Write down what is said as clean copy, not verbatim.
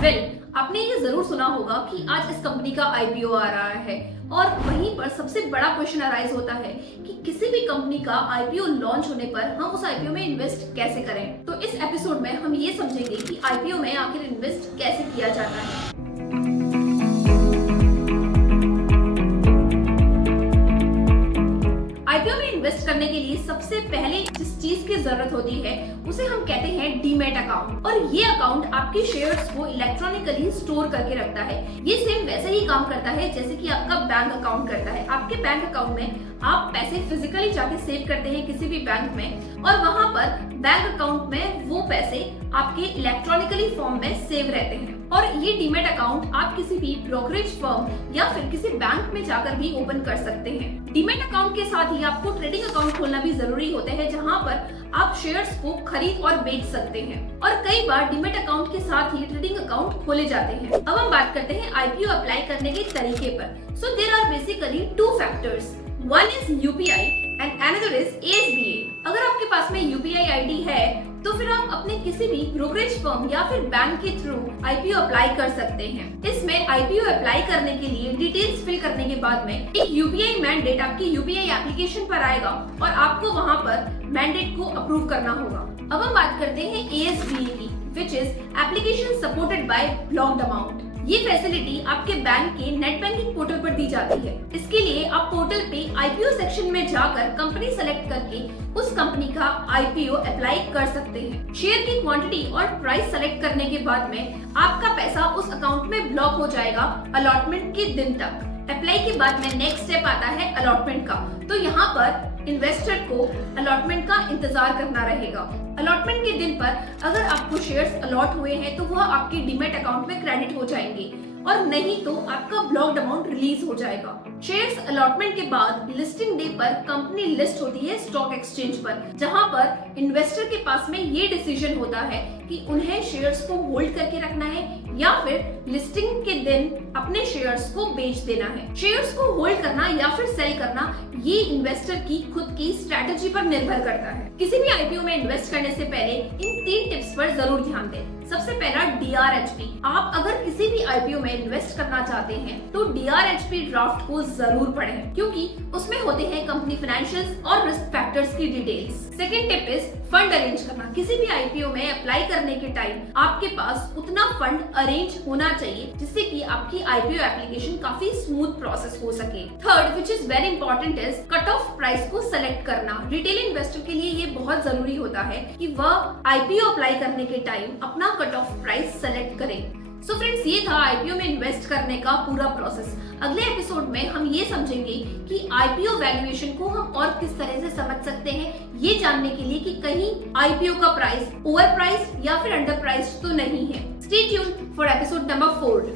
आपने ये जरूर सुना होगा कि आज इस कंपनी का आईपीओ आ रहा है और वहीं पर सबसे बड़ा क्वेश्चन अराइज होता है कि किसी भी कंपनी का आईपीओ लॉन्च होने पर हम उस आईपीओ में इन्वेस्ट कैसे करें। तो इस एपिसोड में हम ये समझेंगे कि आईपीओ में आखिर इन्वेस्ट कैसे किया जाता है। आईपीओ में इन्वेस्ट करने के लिए सबसे पहले जिस चीज की जरूरत होती है उसे हम कहते हैं डीमैट अकाउंट। और ये अकाउंट आपके शेयर्स को इलेक्ट्रॉनिकली स्टोर करके रखता है। ये सेम वैसे ही काम करता है जैसे कि आपका बैंक अकाउंट करता है। आपके बैंक अकाउंट में आप पैसे फिजिकली जाके सेव करते हैं किसी भी बैंक में और वहां पर बैंक अकाउंट में वो पैसे आपके इलेक्ट्रॉनिकली फॉर्म में सेव रहते हैं। और ये डीमैट अकाउंट आप किसी भी ब्रोकरेज फर्म या फिर किसी बैंक में जाकर भी ओपन कर सकते हैं। डीमैट अकाउंट के साथ ही आपको ट्रेडिंग अकाउंट खोलना भी जरूरी होता है जहां पर आप शेयर्स को खरीद और बेच सकते हैं। और कई बार डीमैट अकाउंट के साथ ही ट्रेडिंग अकाउंट खोले जाते हैं। अब हम बात करते हैं आईपीओ अप्लाई करने के तरीके पर। So there are basically two factors, one is UPI and another is SBA. अगर आपके पास में यूपीआई आईडी है तो फिर आप अपने किसी भी ब्रोकरेज फर्म या फिर बैंक के थ्रू आईपीओ अप्लाई कर सकते हैं। इसमें आईपीओ अप्लाई करने के लिए डिटेल्स फिल करने के बाद में एक यूपीआई मैंडेट आपकी यूपीआई एप्लीकेशन पर आएगा और आपको वहां पर मैंडेट को अप्रूव करना होगा। अब हम बात करते हैं एएसबीए की, which is application supported by blocked amount. ये फैसिलिटी आपके बैंक के नेट बैंकिंग पोर्टल पर दी जाती है। इसके लिए आप पोर्टल पे आईपीओ सेक्शन में जाकर कंपनी सेलेक्ट करके उस कंपनी का आईपीओ अप्लाई कर सकते हैं। शेयर की क्वांटिटी और प्राइस सेलेक्ट करने के बाद में आपका पैसा उस अकाउंट में ब्लॉक हो जाएगा अलॉटमेंट के दिन तक। अप्लाई के बाद में नेक्स्ट स्टेप आता है अलॉटमेंट का। तो यहाँ पर इन्वेस्टर को अलॉटमेंट का इंतजार करना रहेगा। अलॉटमेंट के दिन पर अगर आपको शेयर्स अलॉट हुए हैं तो वह आपके डीमैट अकाउंट में क्रेडिट हो जाएंगे और नहीं तो आपका ब्लॉक्ड अमाउंट रिलीज हो जाएगा। शेयर्स अलॉटमेंट के बाद लिस्टिंग डे पर कंपनी लिस्ट होती है स्टॉक एक्सचेंज पर, जहां पर इन्वेस्टर के पास में ये डिसीजन होता है कि उन्हें शेयर्स को होल्ड करके रखना है या फिर लिस्टिंग के दिन अपने शेयर्स को बेच देना है। शेयर्स को होल्ड करना या फिर सेल करना ये इन्वेस्टर की खुद की स्ट्रेटेजी पर निर्भर करता है। किसी भी आईपीओ में इन्वेस्ट करने से पहले इन 3 टिप्स पर जरूर ध्यान दें। सबसे पहला डीआरएचपी। आप अगर किसी भी आईपीओ में इन्वेस्ट करना चाहते हैं तो डीआरएचपी ड्राफ्ट को जरूर पढ़ें क्योंकि उसमें होते हैं कंपनी फाइनेंशियल्स और रिस्क फैक्टर्स की details. Second tip is fund arrange करना। किसी भी आईपीओ में अप्लाई करने के टाइम आपके पास उतना फंड अरेंज होना चाहिए जिससे कि आपकी आईपीओ एप्लीकेशन काफी स्मूथ प्रोसेस हो सके। Third which is very important is cut off price को सेलेक्ट करना। रिटेल इन्वेस्टर के लिए ये बहुत जरूरी होता है कि वह आईपीओ अप्लाई करने के टाइम अपना कट ऑफ प्राइस सेलेक्ट करें। सो फ्रेंड्स, ये था आईपीओ में इन्वेस्ट करने का पूरा प्रोसेस। अगले एपिसोड में हम ये समझेंगे कि आईपीओ वैल्यूएशन को हम और किस तरह से समझ सकते हैं, ये जानने के लिए कि कहीं आईपीओ का प्राइस ओवर प्राइस या फिर अंडर प्राइस तो नहीं है। Stay tuned for episode number 4।